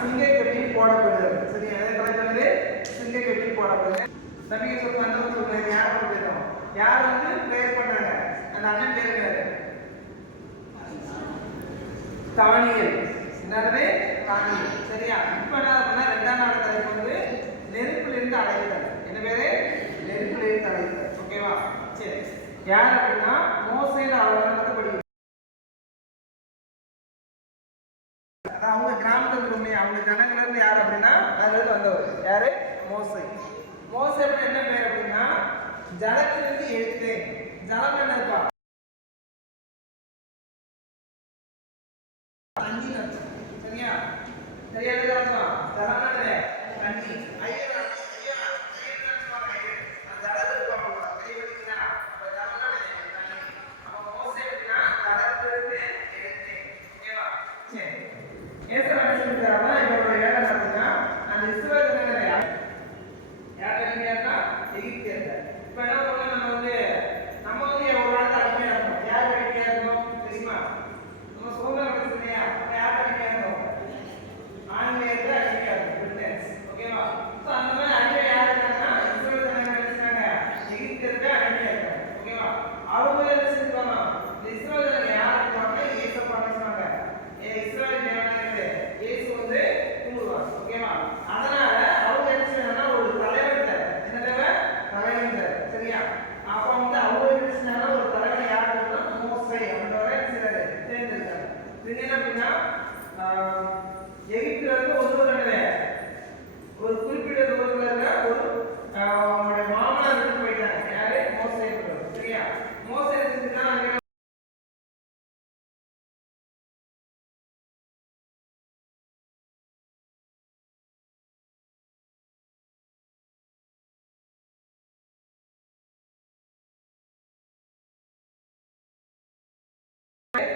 சிங்கை கட்டி போடப்படுகிறது. சரி, எதை கலக்கிறது? சிங்கை கட்டி போடப்படுது. நபியை சொல்லி மண்டபம் சொல்றாங்க. யார் போடுறோம்? யார் வந்து பிரேஸ் பண்றாங்க? அந்த அண்ணன் பேரு என்னது? தானியல். என்னது? தானியல். சரியா? இப்ப என்ன பண்ணா இரண்டாம் நாள் தலைப்பு வந்து நெருப்பிலிருந்து அடைதல். என்ன பேரு? நெருப்பிலிருந்து அடைதல். ஓகேவா? சரி, யார் அப்படின்னா மோசேல அவர்கள் படிக்கிறாங்க. அவங்க கிராமத்துல இருக்கவங்க, அவங்க ஜனங்கள்ல இருந்து யார் அப்படின்னா அதுல இருந்து வந்தவர் யாரு? மோசே. மோசே என்ன பேர் அப்படின்னா ஜலத்திலிருந்து எழுத்தேன். ஜலம் என்னப்பா? தண்ணி அர்த்தம். சரியா? சரியா எழுதலாம். ஜலம் என்னது? தண்ணி. ஐயர் எகிப்துல இருந்து ஒரு குறிப்பிட்ட தூரத்துல இருக்க ஒரு அவங்களுடைய மாமனார் இருந்து போயிட்டாங்க. யாரு? மோசே. சரியா? மோசே இருந்துச்சுன்னா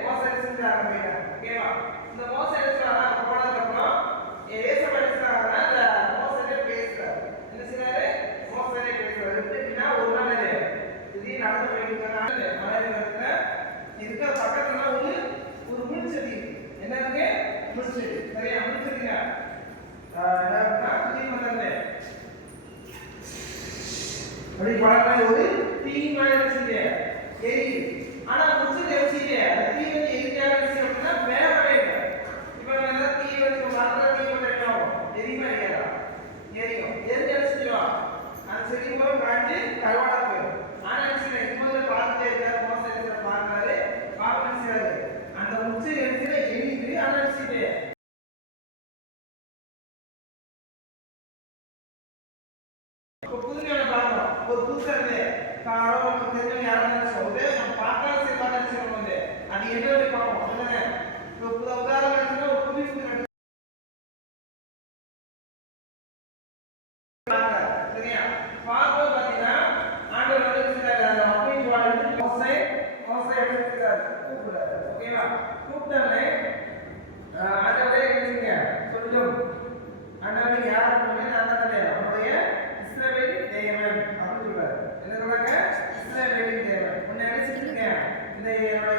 மோசே செஞ்சாங்க. ஓகேவா? இந்த மோசே போனதுக்கு அப்புறம் ஏசப்ப பேசுறாங்க. அந்த மோசே பேசுறாரு. என்ன செய்றாரு? மோசே பேசுறாரு. எப்படின்னா ஒரு நாள் இது நடந்து போயிட்டு இருக்காங்க. மலை நேரத்துல இதுக்கு பக்கத்துல ஒரு முள்செடி. என்ன இருக்கு? முள்செடி. சரியா? முள்செடிங்க அப்படி பழக்கம் ஒரு தீ மாதிரி வச்சுட்டு எரியுது. ஆனா முள்செடி வச்சுட்டு அந்த தீ வந்து எரிக்காத விஷயம் அப்படின்னா வேறவே இல்லை. இப்ப நம்ம தீ வச்சு மரத்துல தீ போட்டோம் எரியுமா எரியாதா? எரியும். எரிஞ்சு அடிச்சிடும். அந்த செடி போய் காய்ச்சி கருவாடா போயிடும். ஆனா இப்போது பார்த்துட்டே இருக்காரு. மோசடி பார்க்கறாரு. பார்க்க நினைச்சாரு அந்த முச்சை எடுத்துல எரியுது. ஆனா அடிச்சுட்டு புதுமையான பார்க்கணும். ஒரு புதுசு காரோ தெரிஞ்சவங்க யாரும் சொல்லுது நம்ம பார்க்காத செய்வாங்க வந்து அது என்ன பார்ப்போம். சொல்லுங்க. உதாரணம் ஒரு புது புது சரியா? பார்ப்போம் பார்த்தீங்கன்னா ஆண்டவர் வந்து அப்படி வாழ்ந்து மோசே எடுத்துக்கிறாரு. கூப்பிடுறாரு. ஓகேவா? கூப்பிட்டாலே ஆண்டவரே என்ன சொல்லும். ஆண்டவரே யார் சொன்னீங்க? நம்முடைய இஸ்ரவேலின் தேவன் அப்படின்னு சொல்றாரு. என்ன சொல்றாங்க? இஸ்ரவேலின் தேவன். உன்னை நினைச்சிருக்கீங்க இந்த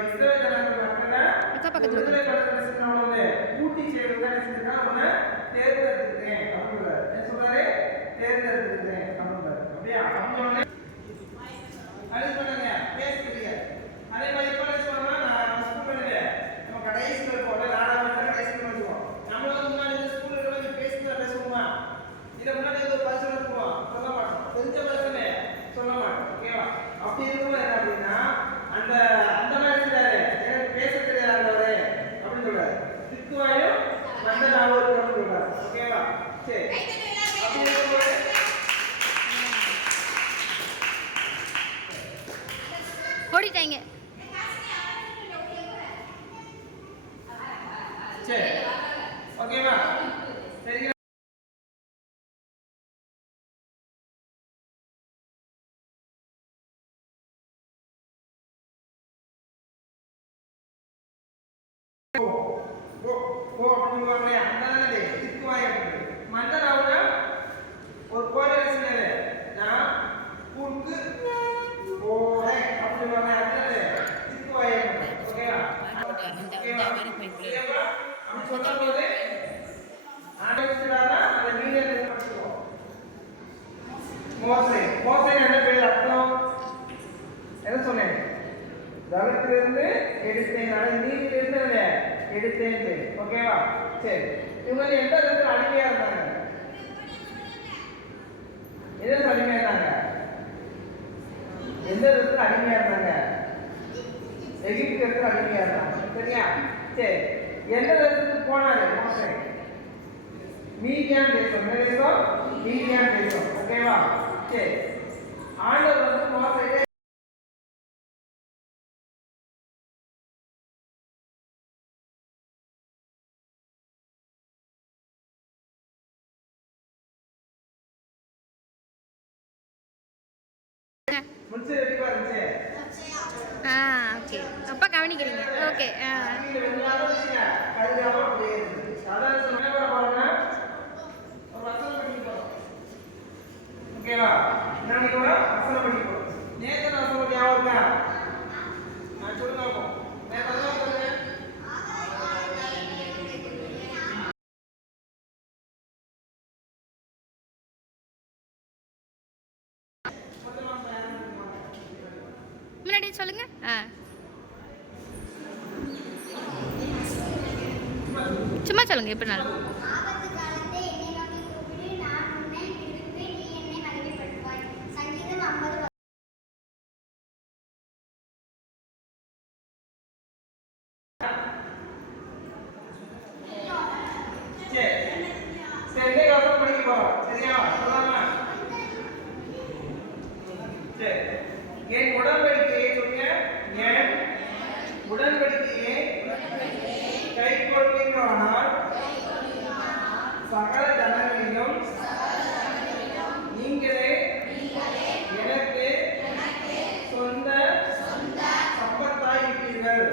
இஸ்ரவேல் ஜனங்கள் மக்களை விடுதலை படுத்துறதுக்கு கூட்டி செய்யறதுதான் நினைச்சிருக்கா. உன்னை தேர்ந்தெடுத்துருக்கேன் அப்படின்னு சொல்றாரு. என்ன சொல்றாரு? தேர்ந்தெடுத்துருக்கேன் அப்படின்றாரு. அப்படியா? அவங்க அது பண்ணுங்க பேசுறீங்க. அதே மாதிரி இப்ப சொன்னா நான் ஸ்கூல் பண்ணுங்க நம்ம கடைசியில் இருப்போம். நாலாவது கடைசியில் பண்ணுவோம். நம்மளும் முன்னாடி ஸ்கூல்ல வந்து பேசுவோமா? இதை முன்னாடி ஒரு பரிசு இருக்குவோம். சொல்ல மாட்டோம். தெரிஞ்ச பரிசுமே சொல்ல மாட்டோம். ஓகேவா? அப்படி இருக்கும்போது என்ன அப்படின்னா அந்த மாதிரி இருந்தாரு. எனக்கு பேச தெரியாதவரே அப்படின்னு சொல்றாரு. திக்குவாயும் வந்த நாவல் அப்படின்னு சொல்றாரு. ஓகேவா? சரி. அப்படி இருக்கும்போது ஓடிட்டாங்க. சரி. ஓகேவா? சரி. ஒரு கோயில் சொன்னது நான் கூருக்கு போறேன் அப்படின்னு திக்குவாய். ஓகேவா? அப்படி சொல்லும்போது சரி, இவங்க வந்து எந்த விதத்துல அடிமையா இருந்தாங்க? எதுல அடிமையா இருந்தாங்க? எந்த விதத்துல அடிமையா இருந்தாங்க? எகிப்து தேசத்துல அடிமையா இருந்தாங்க. சரியா? சரி, எந்த தேசத்துக்கு போனாரு மோசே? மீதியான் தேசம். என்ன தேசம்? மீதியான் தேசம். ஓகேவா? சரி, ஆண்டவர் வந்து மோசேயை முடிச்சு ரெடிப்பா இருந்துச்சு. ஆ ஓகே, அப்பா கவனிக்கிறீங்க. ஓகே. அடியில வெள்ளாம வச்சுங்க, கருகாம அப்படியே இருக்கு. அதான் என்ன பண்ண போறோம்னா ஒரு வசனம் படிக்க போறோம். ஓகேவா? என்ன படிக்க போறோம்? வசனம் படிக்க போறோம். நேத்து வசனம் ஞாபகம் இருக்கா? நான் சொல்லுங்க அப்போ. நேத்து வசனம் சொல்லுங்க. முன்னாடி சொல்லுங்க. சும்மா சொல்லுங்க எப்படி நல்லா. ஆபத்து காலத்தை என்னை நோக்கி கூப்பிடு, நான் உன்னை விடுவிப்பேன், நீ என்னை மகிமைப்படுத்துவாய். சங்கீதம் 50. சரி, சரி, இன்னைக்கு வசனம் படிக்க போறோம். சரியா? சொல்லலாமா? சரி, என் உடன்படிக்கையை சொல்லுங்க. என் உடன்படிக்கையை கைக்கொள்வீர்களானால் சகல ஜனங்களிலும் நீங்களே எனக்கு சொந்த சம்பத்தாய் இருப்பீர்கள்.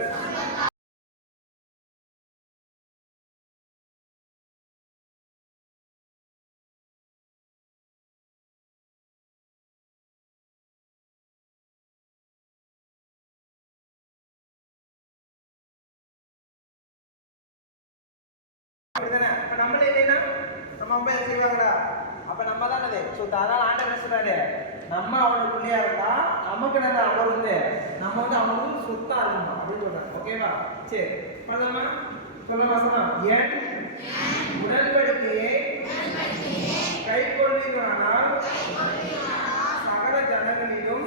அப்படிதானே? அப்ப நம்மள இல்லைன்னா நம்ம அப்பா என்ன செய்வாங்களா? அப்ப நம்ம தான் அது அதனால ஆண்டவர் என்ன சொல்றாரு? நம்ம அவனுக்கு பிள்ளையா இருந்தா நமக்கு என்ன அவர் வந்து நம்ம வந்து அவனுக்கு சொத்தா இருக்கணும் அப்படின்னு சொல்றாரு. ஓகேவா? சரி, பண்ணலாமா? சொல்ல வசனம். என் உடன்படிக்கையை கைக்கொள்வீர்களானால் சகல ஜனங்களிலும்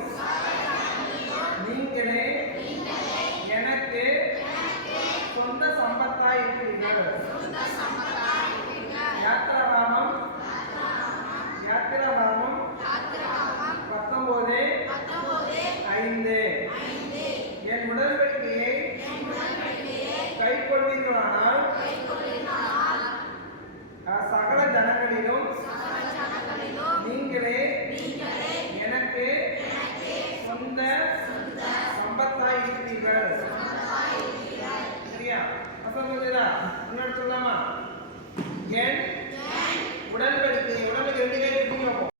நீங்களே எனக்கு சொந்த சம்பத்தாய் இருக்கிறீர்கள். யாத்திராகமம் 19:5. என் உடன்படிக்கையை கைக்கொள்வீர்களானால் சகல ஜனங்களிலும் நீங்களே எனக்கு சொந்த சம்பத்தாய் இருக்கிறீர்கள். சரியா? வசனம் புரியுதா? முன்னாடி சொல்லாமா? என் உடன்படிக்கை உடன்படிக்கை 2 கை தூக்கி வைப்போம்.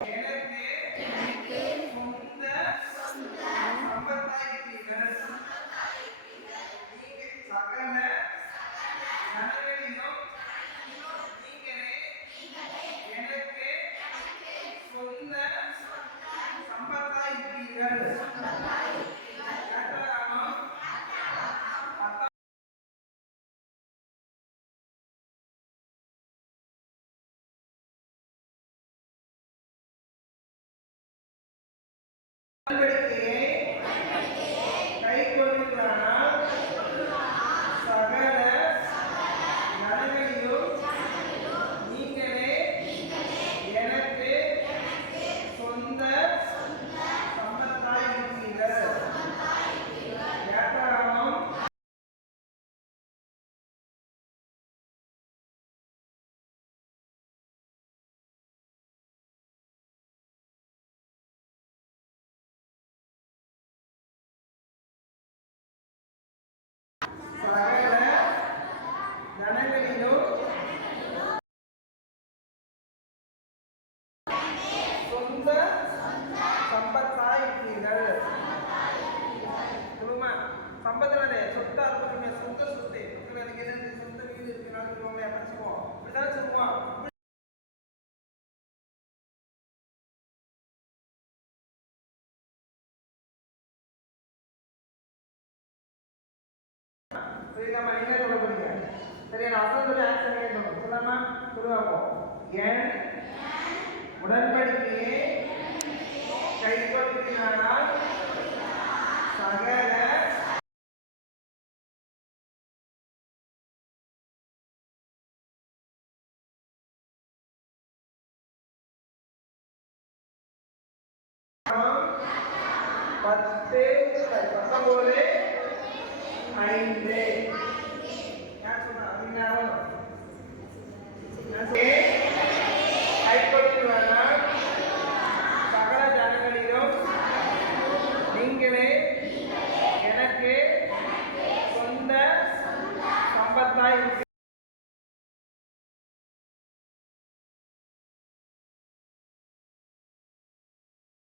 எனக்கு சொந்த சம்பத்தாய் இருக்கிறீர்கள். நீங்கள் சகல ஜனங்களிலும் நீங்களே எனக்கு சொந்த சம்பத்தாய் இருக்கிறீர்கள். சொந்த சம்பத்தாய் இருக்கிறீர்கள். சொல்லுமா சம்பத்தானே சொத்தா இருப்பீங்க. சொந்த சொத்து எனக்கு என்ன சொந்த வீடு இருக்குனாலும் சொல்லுவாங்க. எப்படி சொல்லுவோம்? இப்படிதான் சொல்லுவோம். புரியுதாமா? நீங்க சொல்ல போறீங்க. சரியா? அசல் ஆன்சர் என்ன சொல்லணும்? சொல்லாமா? சொல்லுவாங்க. என் உடன்படிக்கையை கைக்கொள்கிறானால் சகல பத்து 19 5